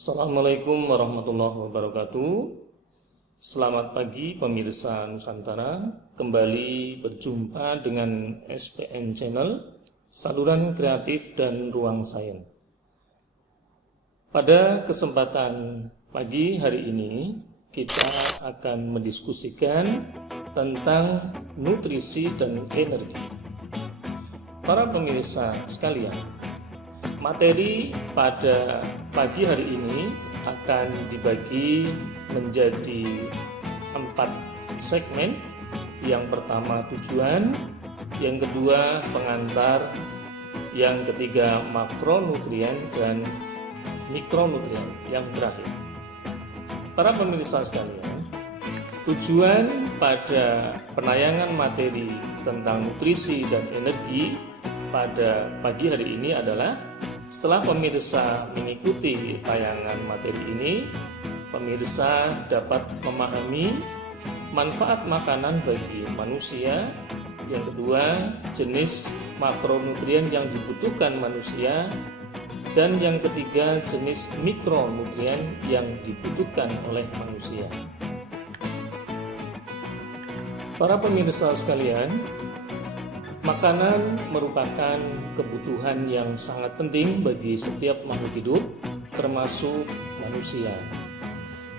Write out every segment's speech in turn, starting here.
Assalamualaikum warahmatullahi wabarakatuh. Selamat pagi pemirsa Nusantara. Kembali berjumpa dengan SPN Channel, Saluran Kreatif dan Ruang Sains. Pada kesempatan pagi hari ini, kita akan mendiskusikan tentang nutrisi dan energi. Para pemirsa sekalian, materi pada pagi hari ini akan dibagi menjadi 4 segmen. Yang pertama tujuan, yang kedua pengantar, yang ketiga makronutrien, dan mikronutrien yang terakhir. Para pemirsa sekalian, tujuan pada penayangan materi tentang nutrisi dan energi pada pagi hari ini adalah setelah pemirsa mengikuti tayangan materi ini, pemirsa dapat memahami manfaat makanan bagi manusia. Yang kedua, jenis makronutrien yang dibutuhkan manusia. Dan yang ketiga, jenis mikronutrien yang dibutuhkan oleh manusia. Para pemirsa sekalian, makanan merupakan kebutuhan yang sangat penting bagi setiap makhluk hidup, termasuk manusia.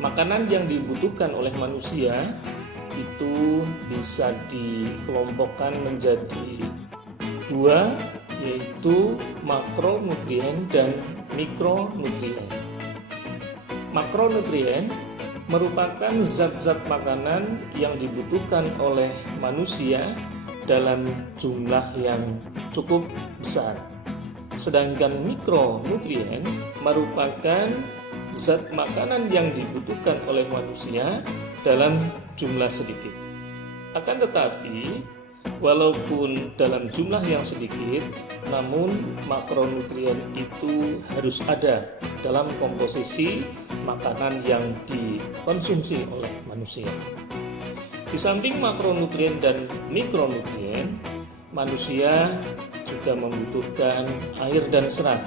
Makanan yang dibutuhkan oleh manusia itu bisa dikelompokkan menjadi 2, yaitu makronutrien dan mikronutrien. Makronutrien merupakan zat-zat makanan yang dibutuhkan oleh manusia dalam jumlah yang cukup besar. Sedangkan mikronutrien merupakan zat makanan yang dibutuhkan oleh manusia dalam jumlah sedikit. Akan tetapi, walaupun dalam jumlah yang sedikit, namun makronutrien itu harus ada dalam komposisi makanan yang dikonsumsi oleh manusia. Di samping makronutrien dan mikronutrien, manusia juga membutuhkan air dan serat.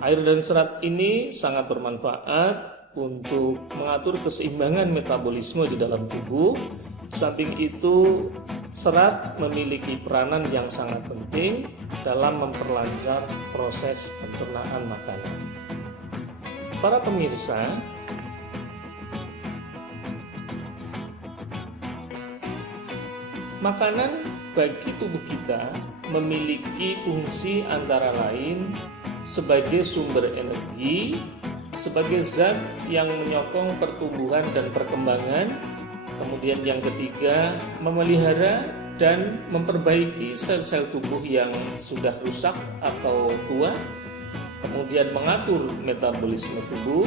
Air dan serat ini sangat bermanfaat untuk mengatur keseimbangan metabolisme di dalam tubuh. Di samping itu, serat memiliki peranan yang sangat penting dalam memperlancar proses pencernaan makanan. Para pemirsa, makanan bagi tubuh kita memiliki fungsi antara lain sebagai sumber energi, sebagai zat yang menyokong pertumbuhan dan perkembangan, kemudian yang ketiga memelihara dan memperbaiki sel-sel tubuh yang sudah rusak atau tua, kemudian mengatur metabolisme tubuh,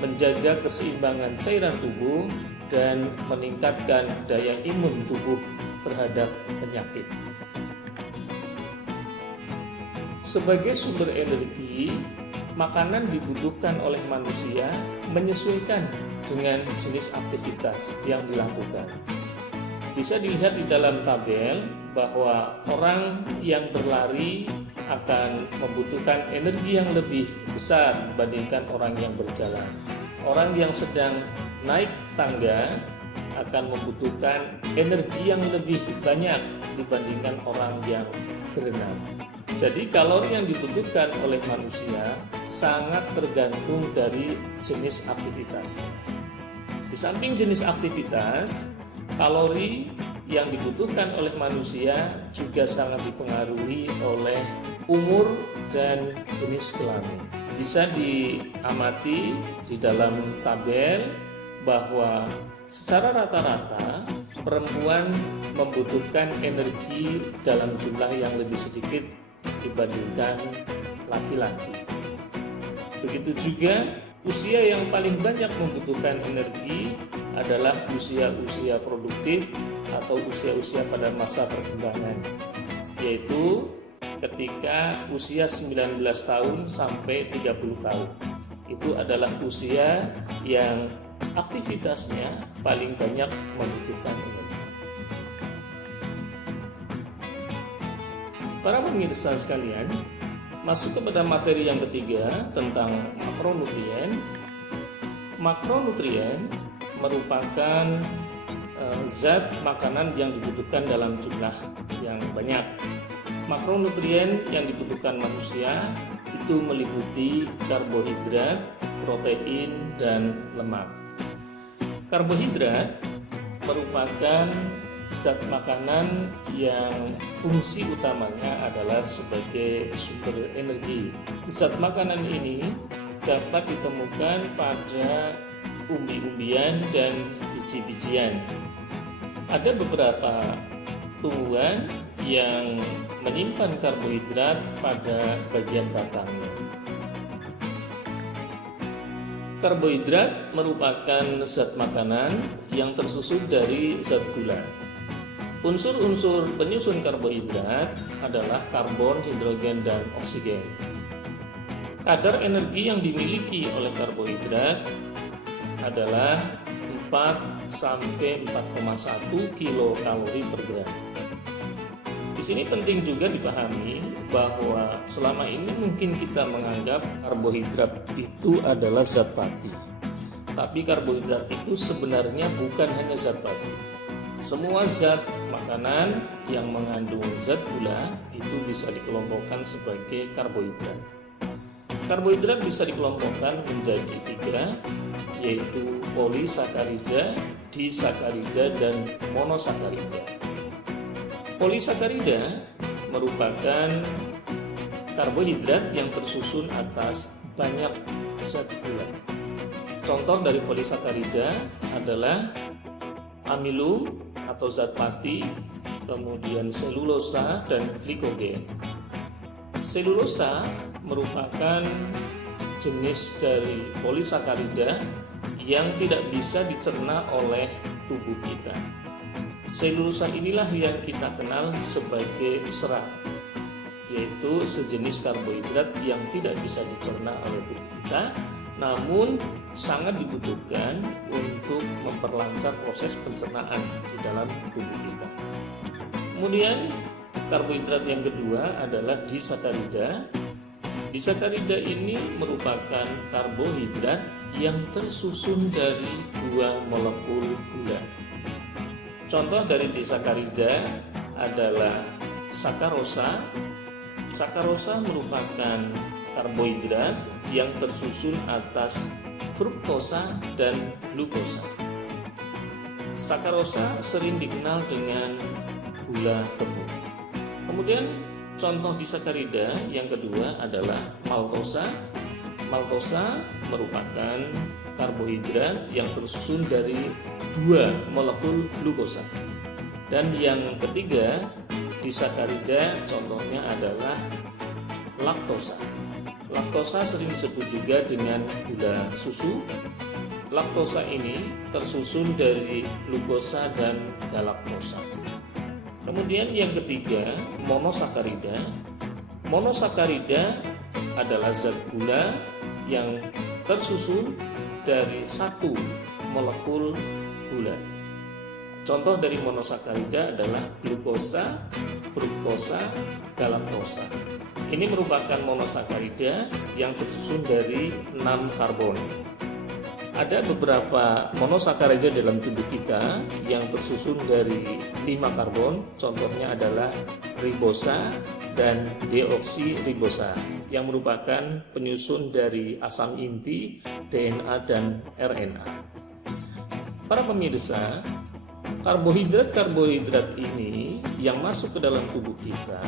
menjaga keseimbangan cairan tubuh, dan meningkatkan daya imun tubuh terhadap penyakit. Sebagai sumber energi, makanan dibutuhkan oleh manusia menyesuaikan dengan jenis aktivitas yang dilakukan. Bisa dilihat di dalam tabel bahwa orang yang berlari akan membutuhkan energi yang lebih besar dibandingkan orang yang berjalan. Orang yang sedang naik tangga akan membutuhkan energi yang lebih banyak dibandingkan orang yang berenang. Jadi kalori yang dibutuhkan oleh manusia sangat tergantung dari jenis aktivitas. Di samping jenis aktivitas, kalori yang dibutuhkan oleh manusia juga sangat dipengaruhi oleh umur dan jenis kelamin. Bisa diamati di dalam tabel bahwa secara rata-rata perempuan membutuhkan energi dalam jumlah yang lebih sedikit dibandingkan laki-laki. Begitu juga usia yang paling banyak membutuhkan energi adalah usia-usia produktif atau usia-usia pada masa perkembangan, yaitu ketika usia 19 tahun sampai 30 tahun. Itu adalah usia yang aktivitasnya paling banyak membutuhkan energi. Para pemirsa sekalian, Masuk kepada materi yang ketiga tentang makronutrien. Makronutrien merupakan zat makanan yang dibutuhkan dalam jumlah yang banyak. Makronutrien yang dibutuhkan manusia itu meliputi karbohidrat, protein, dan lemak. Karbohidrat merupakan zat makanan yang fungsi utamanya adalah sebagai sumber energi. Zat makanan ini dapat ditemukan pada umbi-umbian dan biji-bijian. Ada beberapa tumbuhan yang menyimpan karbohidrat pada bagian batangnya. Karbohidrat merupakan zat makanan yang tersusun dari zat gula. Unsur-unsur penyusun karbohidrat adalah karbon, hidrogen, dan oksigen. Kadar energi yang dimiliki oleh karbohidrat adalah 4-4,1 kilokalori per gram. Di sini penting juga dipahami bahwa selama ini mungkin kita menganggap karbohidrat itu adalah zat pati. Tapi karbohidrat itu sebenarnya bukan hanya zat pati. Semua zat makanan yang mengandung zat gula itu bisa dikelompokkan sebagai karbohidrat. Karbohidrat bisa dikelompokkan menjadi 3, yaitu polisakarida, disakarida, dan monosakarida. Polisakarida merupakan karbohidrat yang tersusun atas banyak zat gula. Contoh dari polisakarida adalah amilum atau zat pati, kemudian selulosa dan glikogen. Selulosa merupakan jenis dari polisakarida yang tidak bisa dicerna oleh tubuh kita. Selulosa inilah yang kita kenal sebagai serat, yaitu sejenis karbohidrat yang tidak bisa dicerna oleh tubuh kita, namun sangat dibutuhkan untuk memperlancar proses pencernaan di dalam tubuh kita. Kemudian karbohidrat yang kedua adalah disakarida. Disakarida ini merupakan karbohidrat yang tersusun dari 2 molekul gula. Contoh dari disakarida adalah sakarosa. Sakarosa merupakan karbohidrat yang tersusun atas fruktosa dan glukosa. Sakarosa sering dikenal dengan gula tebu. Kemudian contoh disakarida yang kedua adalah maltosa. Maltosa merupakan karbohidrat yang tersusun dari 2 molekul glukosa. Dan yang ketiga, disakarida contohnya adalah laktosa. Laktosa sering disebut juga dengan gula susu. Laktosa ini tersusun dari glukosa dan galaktosa. Kemudian yang ketiga, monosakarida. Monosakarida adalah zat gula yang tersusun dari 1 molekul gula. Contoh dari monosakarida adalah glukosa, fruktosa, galaktosa. Ini merupakan monosakarida yang tersusun dari 6 karbon. Ada beberapa monosakarida dalam tubuh kita yang tersusun dari 5 karbon, contohnya adalah ribosa dan deoksiribosa yang merupakan penyusun dari asam inti, DNA, dan RNA. Para pemirsa, karbohidrat-karbohidrat ini yang masuk ke dalam tubuh kita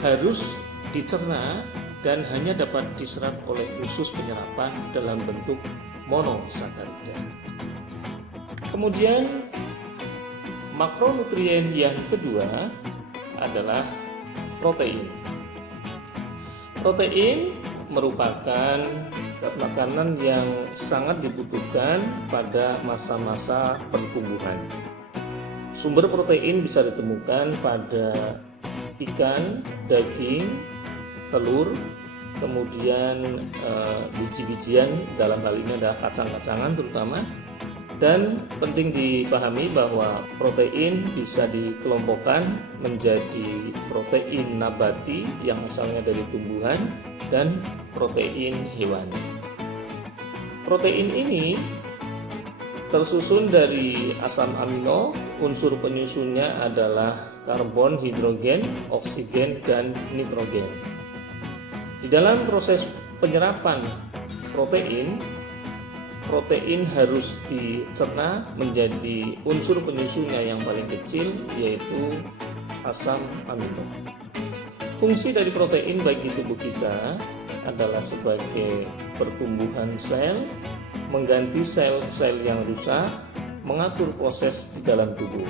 harus dicerna dan hanya dapat diserap oleh usus penyerapan dalam bentuk monosakarida. Kemudian makronutrien yang kedua adalah protein. Protein merupakan zat makanan yang sangat dibutuhkan pada masa-masa pertumbuhan. Sumber protein bisa ditemukan pada ikan, daging, telur, kemudian biji-bijian, dalam hal ini adalah kacang-kacangan terutama, Dan penting dipahami bahwa protein bisa dikelompokkan menjadi protein nabati yang asalnya dari tumbuhan dan protein hewani. Protein ini tersusun dari asam amino, unsur penyusunnya adalah karbon, hidrogen, oksigen, dan nitrogen. Di dalam proses penyerapan protein harus dicerna menjadi unsur penyusunnya yang paling kecil, yaitu asam amino. Fungsi dari protein bagi tubuh kita adalah sebagai pertumbuhan sel, mengganti sel-sel yang rusak, mengatur proses di dalam tubuh.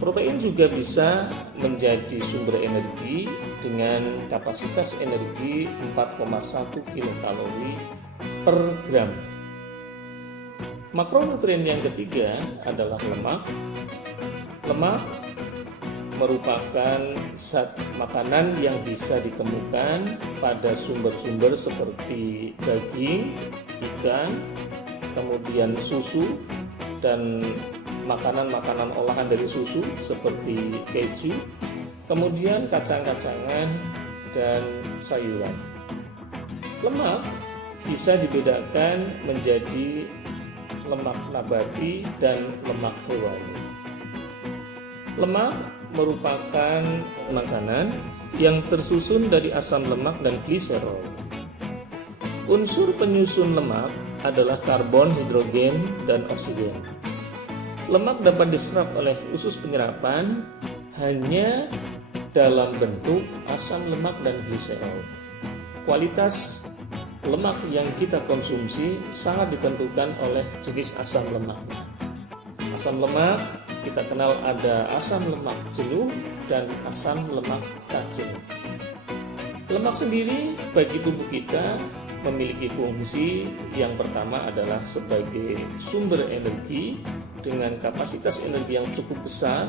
Protein juga bisa menjadi sumber energi dengan kapasitas energi 4,1 kilokalori per gram. Makronutrien yang ketiga adalah lemak. Lemak merupakan zat makanan yang bisa ditemukan pada sumber-sumber seperti daging, ikan, kemudian susu, dan makanan-makanan olahan dari susu seperti keju, kemudian kacang-kacangan, dan sayuran. Lemak bisa dibedakan menjadi lemak nabati dan lemak hewani. Lemak merupakan makanan yang tersusun dari asam lemak dan gliserol. Unsur penyusun lemak adalah karbon, hidrogen, dan oksigen. Lemak dapat diserap oleh usus penyerapan hanya dalam bentuk asam lemak dan gliserol. Kualitas lemak yang kita konsumsi sangat ditentukan oleh jenis asam lemaknya. Asam lemak kita kenal ada asam lemak jenuh dan asam lemak tak jenuh. Lemak sendiri bagi tubuh kita memiliki fungsi yang pertama adalah sebagai sumber energi dengan kapasitas energi yang cukup besar,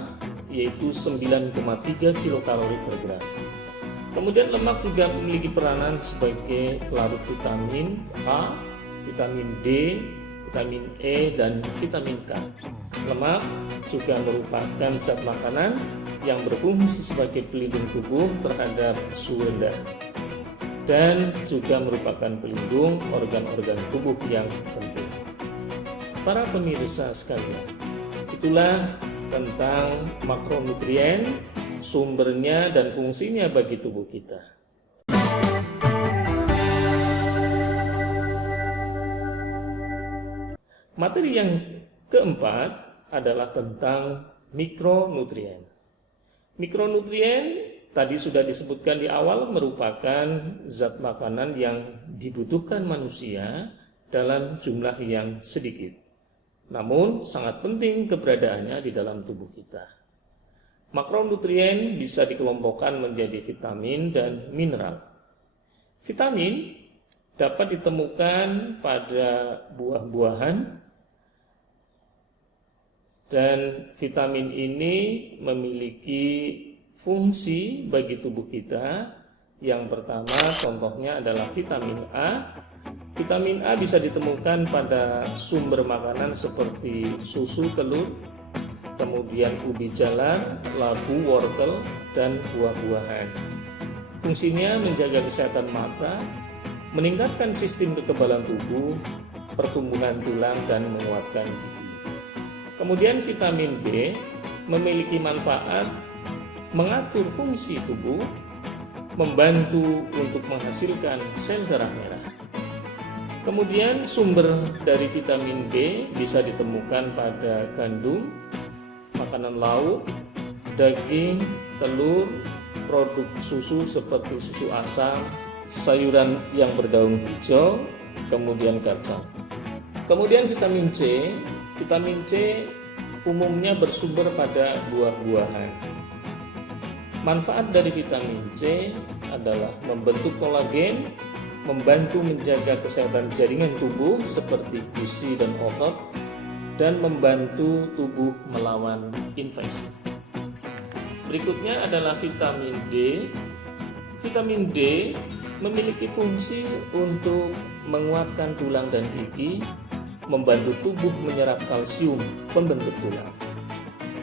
yaitu 9,3 kilokalori per gram. Kemudian lemak juga memiliki peranan sebagai pelarut vitamin A, vitamin D, vitamin E, dan vitamin K. Lemak juga merupakan zat makanan yang berfungsi sebagai pelindung tubuh terhadap suhu rendah dan juga merupakan pelindung organ-organ tubuh yang penting. Para pemirsa sekalian, itulah tentang makronutrien, sumbernya dan fungsinya bagi tubuh kita. Materi yang keempat adalah tentang mikronutrien. Mikronutrien tadi sudah disebutkan di awal merupakan zat makanan yang dibutuhkan manusia dalam jumlah yang sedikit. Namun sangat penting keberadaannya di dalam tubuh kita. Makronutrien bisa dikelompokkan menjadi vitamin dan mineral. Vitamin dapat ditemukan pada buah-buahan, dan vitamin ini memiliki fungsi bagi tubuh kita. Yang pertama contohnya adalah vitamin A. Vitamin A bisa ditemukan pada sumber makanan seperti susu, telur, kemudian ubi jalar, labu, wortel, dan buah-buahan. Fungsinya menjaga kesehatan mata, meningkatkan sistem kekebalan tubuh, pertumbuhan tulang, dan menguatkan gigi. Kemudian vitamin B memiliki manfaat mengatur fungsi tubuh, membantu untuk menghasilkan sel darah merah. Kemudian sumber dari vitamin B bisa ditemukan pada gandum, makanan laut, daging, telur, produk susu seperti susu asam, sayuran yang berdaun hijau, kemudian kacang. Kemudian vitamin C umumnya bersumber pada buah-buahan. Manfaat dari vitamin C adalah membentuk kolagen, membantu menjaga kesehatan jaringan tubuh seperti gusi dan otot, dan membantu tubuh melawan infeksi. Berikutnya adalah vitamin D. Vitamin D memiliki fungsi untuk menguatkan tulang dan gigi, membantu tubuh menyerap kalsium pembentuk tulang.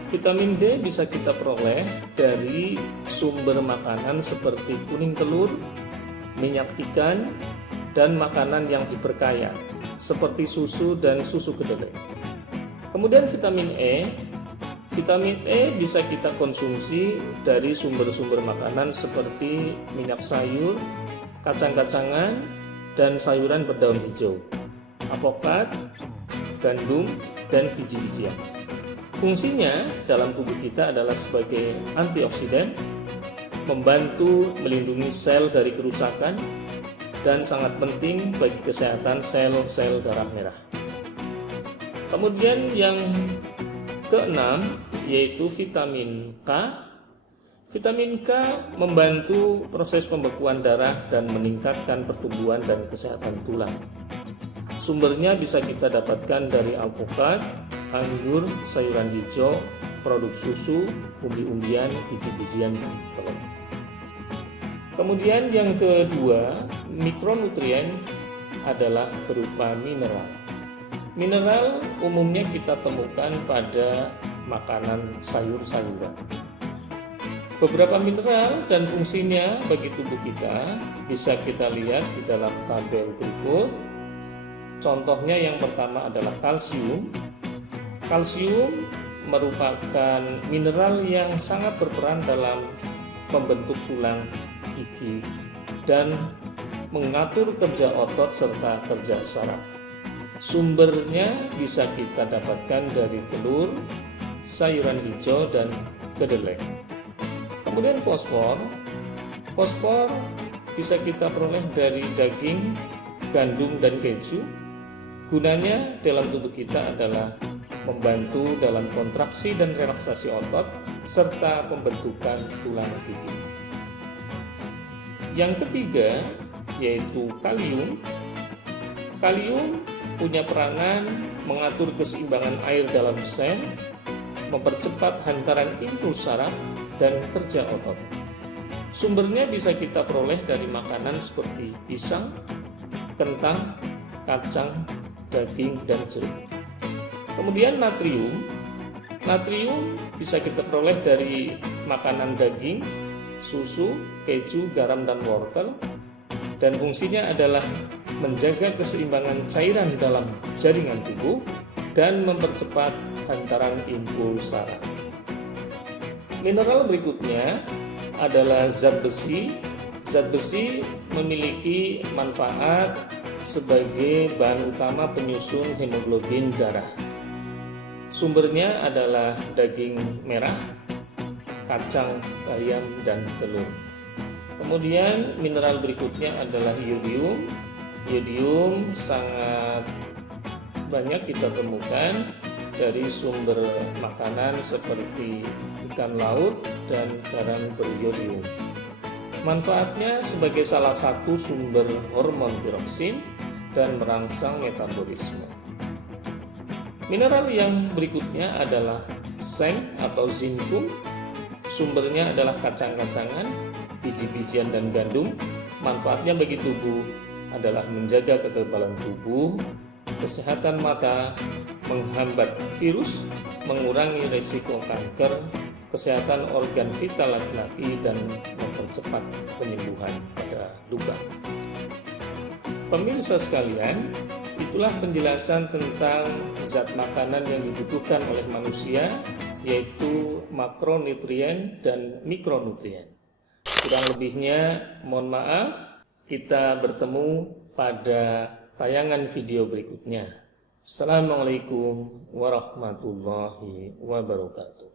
Vitamin D bisa kita peroleh dari sumber makanan seperti kuning telur, minyak ikan, dan makanan yang diperkaya seperti susu dan susu kedelai. Kemudian vitamin E. Vitamin E bisa kita konsumsi dari sumber-sumber makanan seperti minyak sayur, kacang-kacangan, dan sayuran berdaun hijau, apokat, gandum, dan biji-bijian. Fungsinya dalam tubuh kita adalah sebagai antioksidan, membantu melindungi sel dari kerusakan, dan sangat penting bagi kesehatan sel-sel darah merah. Kemudian yang keenam yaitu vitamin K. Vitamin K membantu proses pembekuan darah dan meningkatkan pertumbuhan dan kesehatan tulang. Sumbernya bisa kita dapatkan dari alpukat, anggur, sayuran hijau, produk susu, umbi-umbian, biji-bijian, dan telur. Kemudian yang kedua, mikronutrien adalah berupa mineral. Mineral umumnya kita temukan pada makanan sayur-sayuran. Beberapa mineral dan fungsinya bagi tubuh kita bisa kita lihat di dalam tabel berikut. Contohnya yang pertama adalah kalsium. Kalsium merupakan mineral yang sangat berperan dalam membentuk tulang, gigi, dan mengatur kerja otot serta kerja saraf. Sumbernya bisa kita dapatkan dari telur, sayuran hijau, dan kedelai. Kemudian fosfor. Fosfor bisa kita peroleh dari daging, gandum, dan keju. Gunanya dalam tubuh kita adalah membantu dalam kontraksi dan relaksasi otot serta pembentukan tulang gigi. Yang ketiga yaitu kalium. Kalium punya peranan mengatur keseimbangan air dalam sel, mempercepat hantaran impuls saraf, dan kerja otot. Sumbernya bisa kita peroleh dari makanan seperti pisang, kentang, kacang, daging, dan jeruk. Kemudian natrium. Natrium bisa kita peroleh dari makanan daging, susu, keju, garam, dan wortel. Dan fungsinya adalah menjaga keseimbangan cairan dalam jaringan tubuh dan mempercepat hantaran impuls saraf. Mineral berikutnya adalah zat besi. Zat besi memiliki manfaat sebagai bahan utama penyusun hemoglobin darah. Sumbernya adalah daging merah, kacang, bayam, dan telur. Kemudian mineral berikutnya adalah iodium. Iodium sangat banyak kita temukan dari sumber makanan seperti ikan laut dan garam beriodium. Manfaatnya sebagai salah satu sumber hormon tiroksin dan merangsang metabolisme. Mineral yang berikutnya adalah seng atau zinkum. Sumbernya adalah kacang-kacangan, biji-bijian, dan gandum. Manfaatnya bagi tubuh adalah menjaga kekebalan tubuh, kesehatan mata, menghambat virus, mengurangi risiko kanker, kesehatan organ vital laki-laki, dan mempercepat penyembuhan pada luka. Pemirsa sekalian, itulah penjelasan tentang zat makanan yang dibutuhkan oleh manusia, yaitu makronutrien dan mikronutrien. Kurang lebihnya mohon maaf. Kita bertemu pada tayangan video berikutnya. Assalamualaikum warahmatullahi wabarakatuh.